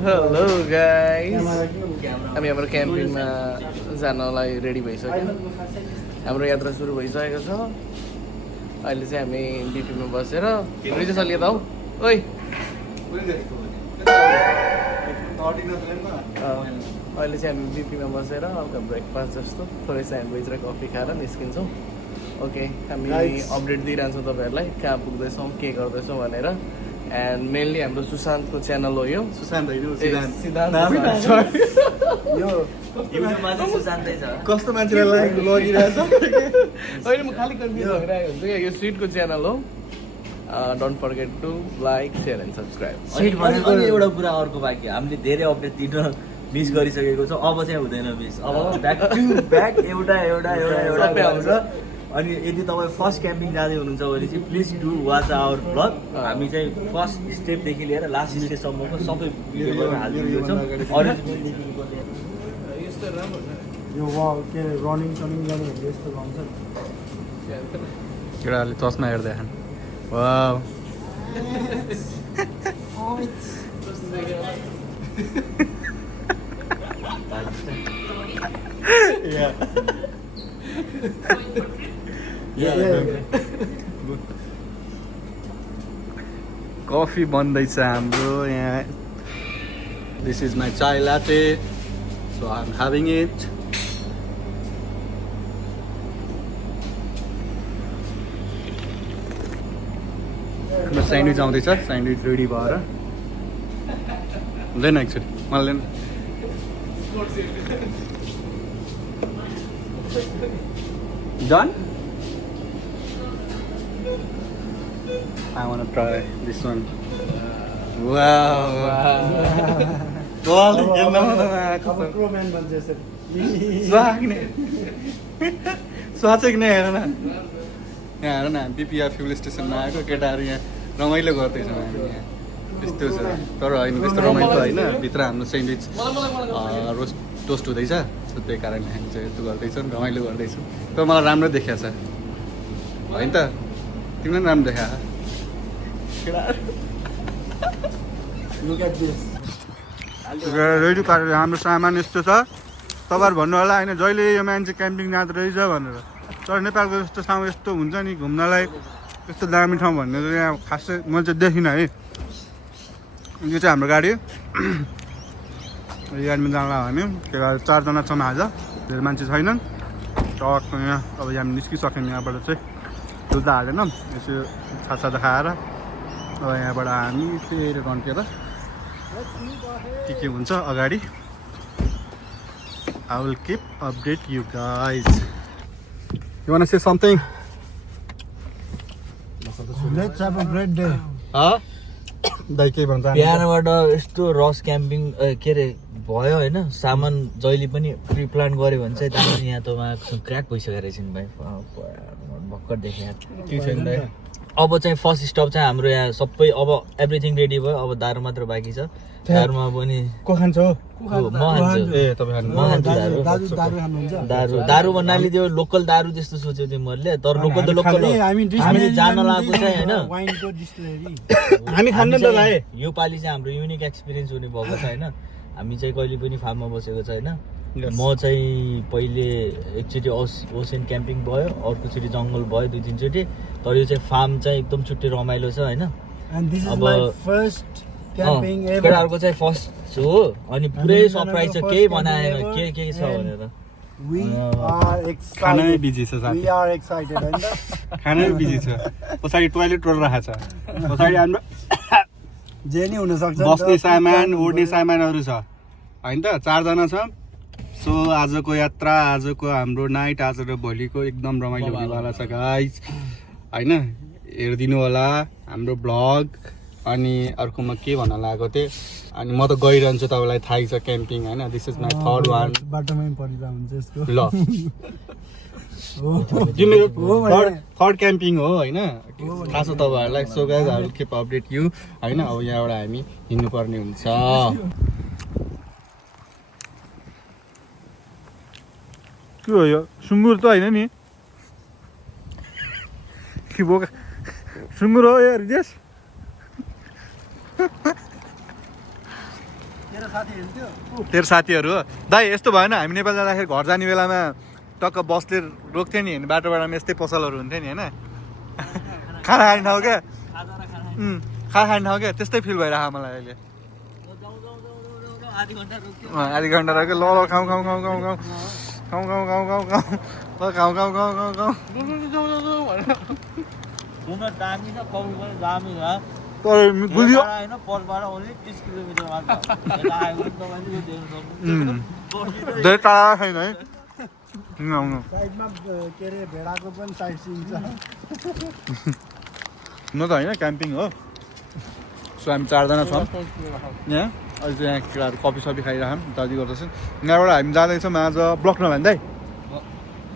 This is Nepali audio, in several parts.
हेलो गाइस हामी हाम्रो क्याम्पिङमा जानलाई रेडी भइसक्यो हाम्रो यात्रा सुरु भइसकेको छ अहिले चाहिँ हामी डिपीमा बसेर रिजेस अलि यता हौ ओइ अहिले चाहिँ हामी डिपीमा बसेर हल्का ब्रेकफास्ट जस्तो थोरै स्यान्डविच र कफी खाएर निस्किन्छौँ ओके हामी अपडेट दिइरहन्छौँ तपाईँहरूलाई कहाँ पुग्दैछौँ के गर्दैछौँ भनेर एन्ड मेनली हाम्रो सुशान्तको च्यानल हो यो कस्तो मान्छेलाई लगिरहेछ अहिले म खालि कन्फ्युज भइरहेको हुन्छु यो स्विटको च्यानल हो don't forget to like share and subscribe अनि एउटा कुरा अर्को बाँकी हामीले धेरै अपडेट दिन मिस गरिसकेको छौँ अब चाहिँ हुँदैन मिस अब ब्याक टु ब्याक एउटा आउँछ अनि यदि तपाईँ फर्स्ट क्याम्पिङ जाँदै हुनुहुन्छ भने चाहिँ please do watch our blog हामी चाहिँ फर्स्ट स्टेपदेखि लिएर लास्ट स्टेजसम्मको सबै भिडियोहरू हालिदिएको छौँ अरू यो के रनिङ सनिङ गर्नेहरूले यस्तो लाउँछ केटाहरूले चस्मा हेर्दै खान वाउ कफी बन्दैछ हाम्रो यहाँ this is my chai latte so I am having it sandwich आउँदैछ स्यान्डविच रेडी भएर हुँदैन एक्चुली मलाई Done? I want to try this one. Wow. Wow. प्रोम्यान भन्छ यसरी स्वाचेको नै हेर न यहाँ हेर न बिपिआर फ्युल स्टेसनमा आएको केटाहरू यहाँ रमाइलो गर्दैछौँ हामी यहाँ यस्तो छ तर होइन त्यस्तो रमाइलो होइन भित्र हाम्रो स्यान्डविच रोस्ट टोस्ट हुँदैछ त्यही कारणले हामी चाहिँ यस्तो गर्दैछौँ रमाइलो गर्दैछौँ तर मलाई राम्रो देखिया छ होइन त तिमीलाई पनि राम्रो देखा रेडी पारेर हाम्रो सामान यस्तो छ तपाईँहरू भन्नु होला होइन जहिले यो मान्छे क्याम्पिङ जाँदो रहेछ भनेर तर नेपालको जस्तो ठाउँ यस्तो हुन्छ नि घुम्नलाई यस्तो दामी ठाउँ भन्ने चाहिँ यहाँ खासै मैले चाहिँ देखिनँ है यो चाहिँ हाम्रो गाडी यो गाडीमा जाँला भने त्यो चारजना छौँ आज धेरै मान्छे छैनन् टक्क यहाँ अब यहाँ निस्किसक्यौँ यहाँबाट चाहिँ दुध हालेन यसो छाता खाएर अब यहाँबाट हामी फेरि रन्केर के हुन्छ अगाडि I will keep update you guys. You wanna say something? Let's have a great day. दाइ के भन्छ बिहानबाट यस्तो रस क्याम्पिङ के अरे भयो होइन सामान जहिले पनि प्रि प्लान गऱ्यो भने चाहिँ दामी यहाँ त क्र्याक भइसकेको रहेछ नि भाइ भर्खर देखेँ अब चाहिँ फर्स्ट स्टप चाहिँ हाम्रो यहाँ सबै अब एभ्रिथिङ रेडी भयो अब दारु मात्र बाँकी छ दारुमा पनि को खान्छ हो म खान्छु ए तपाईँ म खान्छु दारु दारु भन्नाले त्यो लोकल दारु त्यस्तो सोच्यो थियो मैले तर लोकल त लोकल हामीले जान लागेको चाहिँ होइन हामी खान्न त लाए यो पालि चाहिँ हाम्रो युनिक एक्सपिरियन्स हुने भएको छ होइन हामी चाहिँ कहिले पनि फार्ममा बसेको छ होइन म चाहिँ पहिले एकचोटि ओसेन क्याम्पिङ भयो अर्कोचोटि जङ्गल भयो 2-3 चोटि तर यो चाहिँ फार्म चाहिँ एकदम छुट्टै रमाइलो छ होइन केटाहरूको चाहिँ फर्स्ट हो अनि पुरै सरप्राइज छ केही बनाएन के छ भनेर खानै बिजी छ खानै बिजी छ पछाडि टोयलेट रोल राखेको छ पछाडि हाम्रो जे नि हुन सक्छ बस्ने सामान ओड्ने सामानहरू छ होइन त 4 जना छ सो आजको यात्रा आजको हाम्रो नाइट आज र भोलिको एकदम रमाइलो हुनेवाला छ गाइज होइन हेरिदिनु होला हाम्रो ब्लग अनि अर्को म के भन्न लागेको थिएँ अनि म त गइरहन्छु तपाईँलाई थाहै छ क्याम्पिङ होइन this is my third one बाटोमै परिदा हुन्छ यसको ल यो मेरो थर्ड क्याम्पिङ हो होइन थाहा छ तपाईँहरूलाई so guys I will keep update you होइन अब यहाँबाट हामी हिँड्नुपर्ने हुन्छ के हो यो सुँगुर त होइन नि के बोका सुँगुर हो यो रिदेश तेरो साथीहरू हो दाइ यस्तो भएन हामी नेपाल जाँदाखेरि घर जाने बेलामा टक्क बसले रोक्थ्यो नि होइन बाटो बाटोमा यस्तै पसलहरू हुन्थ्यो नि होइन खाना खाने ठाउँ क्या खाना खाने ठाउँ क्या त्यस्तै फिल भइरहेको मलाई अहिले आधी घन्टा रह्यो ल ल खाउँ खाउँ खाउँ खाउँ खाउँ खाउँ खाउँ खाउँ खाउँ खाउँ ल खाउँ खाउँ खाउँ खाउँ खाउँ तर बुझ्यो धेरै टाढा छैन है साइडमा के अरे भेडाको पनि साइड सिन छ न त होइन क्याम्पिङ हो सो हामी 4 जना छौँ यहाँ अहिले चाहिँ यहाँ केटाहरू कफी सफी खाइरहौँ दादी गर्दैछन् यहाँबाट हामी जाँदैछौँ आज ब्लकनल होइन दाइ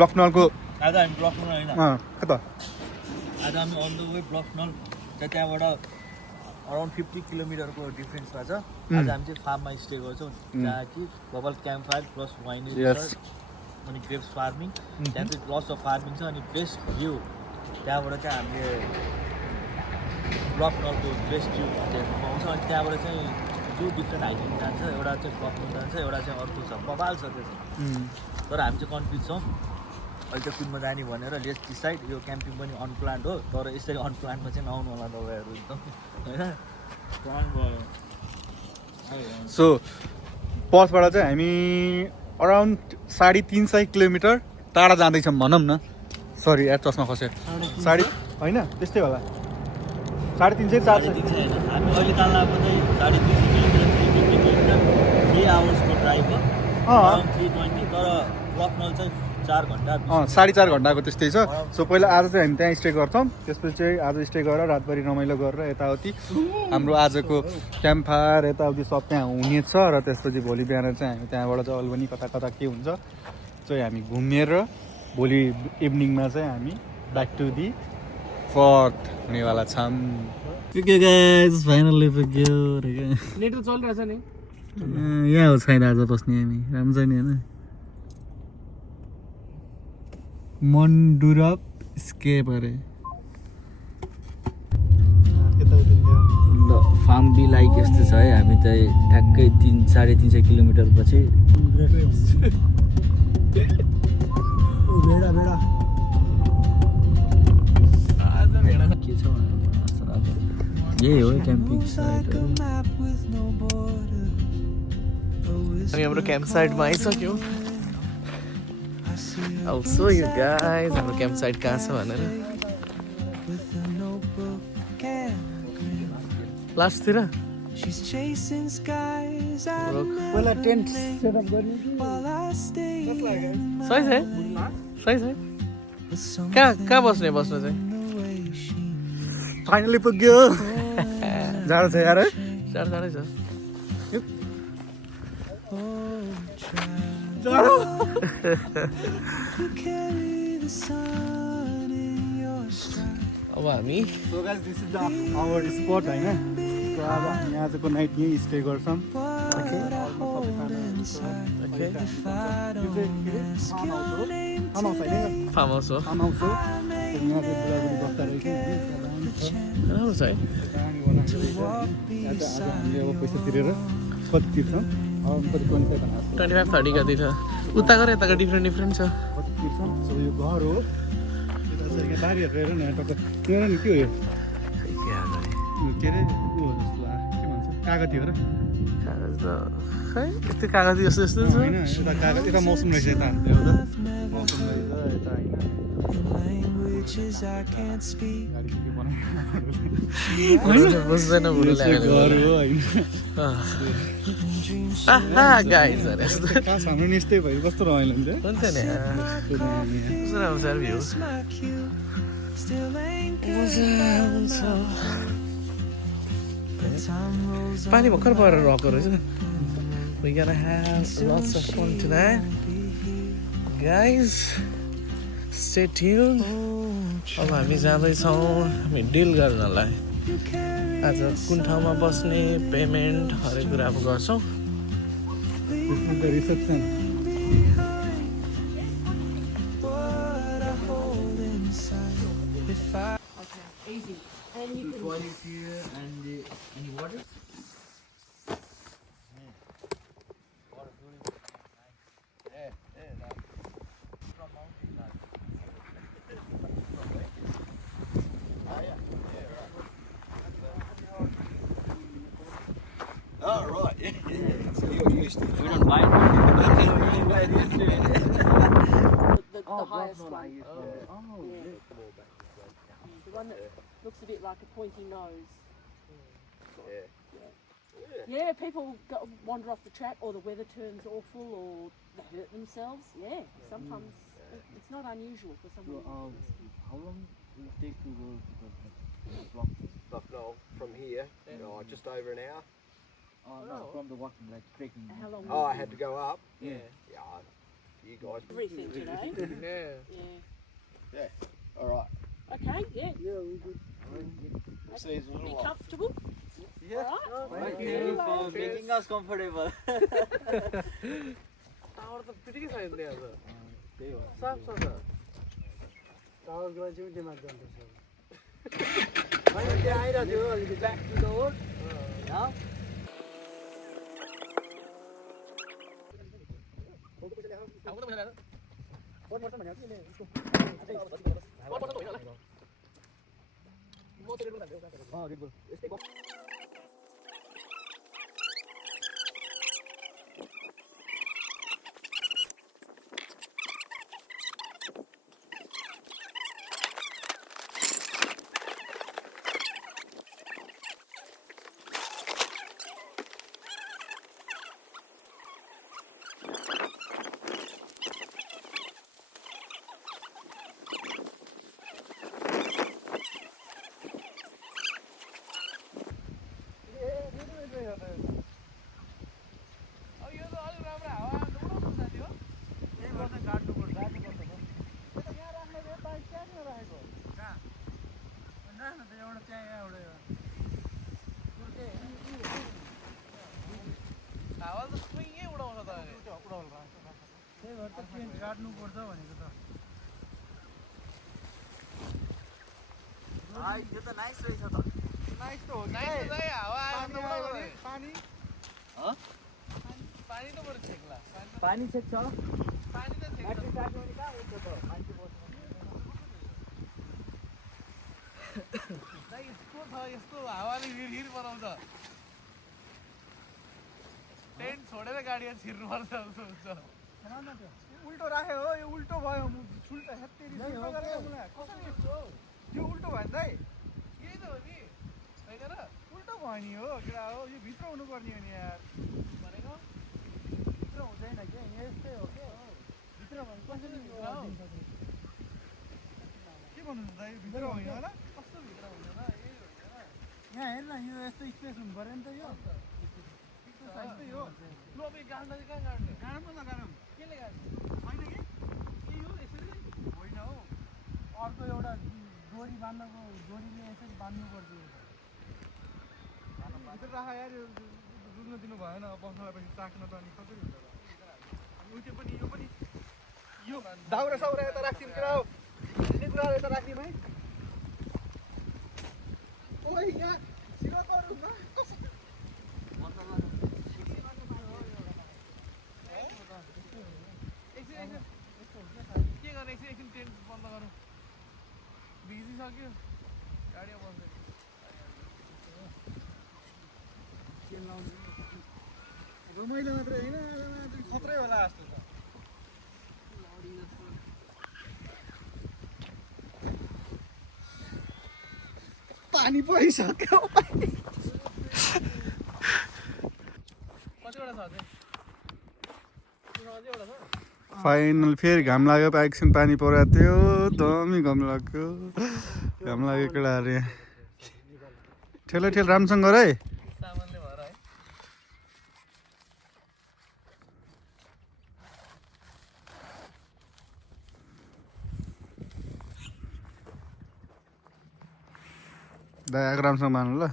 ब्लकनलको आज हामी ब्लकनल होइन कता आज हामी अन द वे ब्लकनल त्यहाँबाट अराउन्ड 50 किलोमिटरको डिफ्रेन्समा छ आज हामी चाहिँ फार्ममा स्टे गर्छौँ जहाँ कि bubble camp fire plus winery छ अनि ग्रेप्स फार्मिङ त्यहाँ चाहिँ लस अफ फार्मिङ छ अनि बेस्ट भ्यू त्यहाँबाट चाहिँ हामीले ब्लकनलको बेस्ट भ्यू देख्न पाउँछ अनि त्यहाँबाट चाहिँ जो डिफ्रेन्ट हाइकिङ जान्छ एउटा चाहिँ ब्लकनल जान्छ एउटा चाहिँ अर्को छ बबाल छ त्यो तर हामी चाहिँ कन्फ्युज छौँ अहिले चाहिँ कुनमा जाने भनेर लेट्स डिसाइड यो क्याम्पिङ पनि अनप्लान्ड हो तर यसरी अनप्लान्डमा चाहिँ नआउनु होला तपाईँहरू एकदम होइन सो पथबाट चाहिँ हामी अराउन्ड 350 किलोमिटर टाढा जाँदैछौँ भनौँ न सरी यार चस्मा खस्यो साढे होइन त्यस्तै होला 350 400 हामी अहिले ताल आएको चाहिँ 350 किलोमिटर 350 किलोमिटर 3 आवर्सको ड्राइभ हो 320 तर ब्लकनल चाहिँ 4 घन्टा 4.5 घन्टाको त्यस्तै छ सो पहिला आज चाहिँ हामी त्यहाँ स्टे गर्छौँ त्यसपछि चाहिँ आज स्टे गरेर रातभरि रमाइलो गरेर यताउति हाम्रो आजको क्याम्प फायर यताउति सब त्यहाँ हुनेछ र त्यसपछि भोलि बिहान चाहिँ हामी त्यहाँबाट चाहिँ अल्बनी कता कता के हुन्छ चाहिँ हामी घुमेर भोलि इभिनिङमा चाहिँ हामी ब्याक टु दि फर्थ हुनेवाला छौँ फाइनल्ली पुग्यो नेटवर्क चलिरहेछ नि यहाँ हो छैन आज बस्ने हामी राम्रो छ नि होइन मन्डुरप स्केप अरे ल फार्म बी लाइक यस्तो छ है हामी चाहिँ ठ्याक्कै 300-350 किलोमिटर पछि भेडा भेडा के छ यही हो क्याम्पिङ साइट हामी हाम्रो क्याम्प साइटमा आइसक्यौँ I'll show you guys हाम्रो क्याम्प साइट कहाँ छ भनेर लास्टतिर पहिला टेन्ट सेटअप गर्ने सही छ कहाँ बस्ने बस्नु चाहिँ फाइनली पुग्यो जाडो छ यार टाढै छ अब हामी so guys this is the our spot होइन सो अब हामी आजको नाइट यहीँ स्टे गर्छौँ फार्म हाउस हो यहाँ चाहिँ बुढाबुढी बस्दा रहेछ राम्रो छ है आज हामीले अब पैसा तिरेर कति तिर्छौँ कति 25-30 कति छ उताको र यताको डिफ्रेन्ट छ कति तिर्छौँ सो यो घर हो यता बारीहरू हेर न टक्क यहाँ नि के हो यो के अरे ऊ हो जस्तो के भन्छ कागती हो र कागज त खै यस्तो कागज जस्तो जस्तो छ होइन यता कागज यता मौसम रहेछ यता हाम्रो एउटा मौसम रहेछ यता होइन बुझ्दैन बुढोले घर हो होइन गाइज अरे यस्तो कहाँ छ हाम्रो नि यस्तै भयो कस्तो रमाइलो हुन्छ हुन्छ नि कस्तो राम्रो छ भ्यू पानी भर्खर परेर रहेको रहेछ We gonna have lots of fun tonight guys stay tuned अब हामी जाँदैछौँ हामी डिल गर्नलाई आज कुन ठाउँमा बस्ने पेमेन्ट हरेक कुरा अब गर्छौँ reception The highest one. Yeah. The one that looks a bit like a pointy nose. Yeah, people wander off the track, or the weather turns awful, or they hurt themselves. Yeah, sometimes it's not unusual for someone. How long will it take to go to the block? No, from here, just over an hour. No, from the walking, like trekking. How long? Oh, I had to go up. Yeah. You guys. Everything today. Yeah. Yeah. All right. Okay. Yeah. Yeah, we good. Okay. Be comfortable. Yeah. All right. Thank you for making us comfortable. Tower त पिटिकै छैन नि आज त्यही हो साफ छ त टावर ग्लास चाहिँ दिमाग जान्छ होइन त्यहाँ आइरहेको थियो अलिकति ब्याक टु द रोड हावा त सुइङै उडाउँछ त त्यही भएर त चेन काट्नुपर्छ भनेको त यो त नाइस रहेछ त नाइस त हो नाइस त है हावा आयो भने त उडाउँछ पानी पानी त बरु छेक्ला पानी छेक्छ पानी त छेक्छ दाइ यस्तो छ यस्तो हावाले हिर बनाउँछ टेन्ट छोडेर गाडीमा छिर्नुपर्छ जस्तो हुन्छ उल्टो राख्यो हो यो उल्टो भयो छुल्टा हेत्तेरी उल्टो गरेर मलाई कसरी यस्तो हो यो उल्टो भयो नि दाइ यही त हो नि होइन र उल्टो भयो नि हो केटा हो यो भित्र हुनुपर्ने हो नि यार भनेको भित्र हुँदैन क्या यस्तै हो क्या भित्र भयो कसरी दिन्छ के भन्नुहुन्छ दाइ भित्र होइन होला कस्तो भित्र हुँदैन यही होइन यहाँ हेर न यो यस्तो स्पेस हुनु पऱ्यो नि त यो यस्तै हो लु अब यो गाड्न चाहिँ कहाँ गाड्ने गाडौँ न गाडौँ केले गाड्ने होइन कि यही हो यसरी होइन हौ अर्को एउटा डोरी बाँध्नको डोरीले यसरी बाँध्नुपर्छ भित्र राख यार रुल्न दिनु भएन बस्नलाई पछि चाख्न त अनि कसरी हुन्छ अनि उयो पनि यो पनि यो दाउरा साउरा यता राख्दिउँ कुरा हो यिनै कुराहरू यता राख्दिउँ है ओइ यहाँ सिरोकोहरूमा कसरी के गर्ने एकछिन टेन्ट बन्द गरौँ भिजिसक्यो गाडीमा बन्द रमाइलो मात्रै होइन खत्रै होला जस्तो छ पानी परिसक्यो कतिवटा छ अझै अझै एउटा छ फाइनल फेरि घाम लाग्यो एकछिन पानी परेको थियो दमी घाम लाग्यो घाम लाग्यो केटाहरू यहाँ ठेला ठेल राम्रोसँग गर है सामानले भएर है दायाको राम्रोसँग मान्नु ल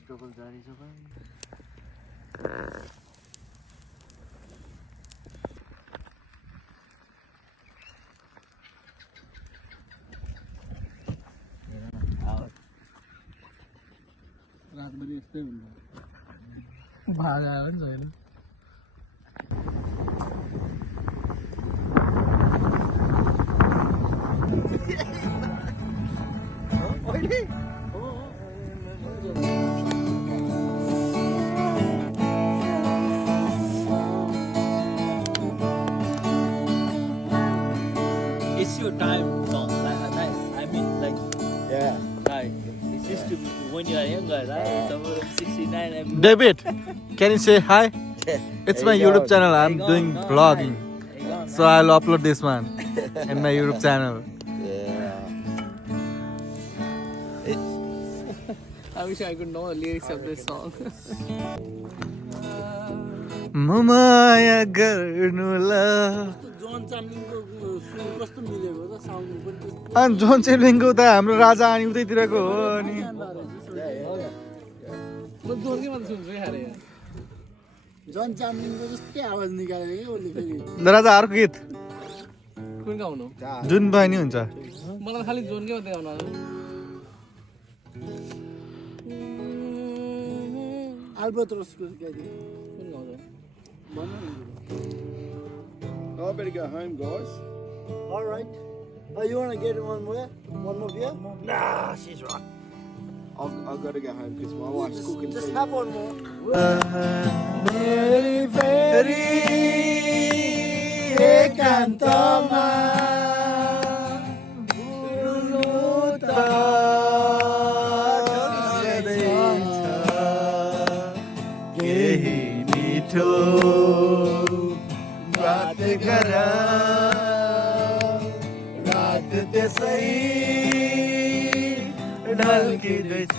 स्ट्रगल जारी छ भाइ रातभरि यस्तै हुन्छ भाग आयो नि छैन time zone. I mean, like, Yeah. like it used to be when you are younger, right? Somewhere of 69 every David, can you say hi? It's my YouTube channel. I'm Hang on, doing no, vlogging. hang on, So I'll upload this one in my YouTube channel. I wish I could know the lyrics of this song. ममाया गर्नुला जोन चामलिङको सुर कस्तो मिलेको त साउन्ड पनि त्यस्तो अनि जोन चेलिङको त हाम्रो राजा अनि उतैतिरको हो अनि म जोरकै मात्र सुन्छु क्या अरे जोन चामलिङको जस्तै आवाज निकालेको कि उसले फेरि राजा अर्को गीत कुन गाउनु जुन बहिनी हुन्छ मलाई खालि जोनकै मात्रै गाउनु आउँछ। अल्बत्रोसको गाइदियो कुन गाउँछ भन न I better go home, guys. All right. Oh, you want to get one more beer? Nah, she's right. I've got to go home because my wife's cooking. Just tea. have one more. मेरी फेरि एकान्तमा भुल्नु त जाँदैछ केही मिठो बात गर रात त्यसै ढल्किँदैछ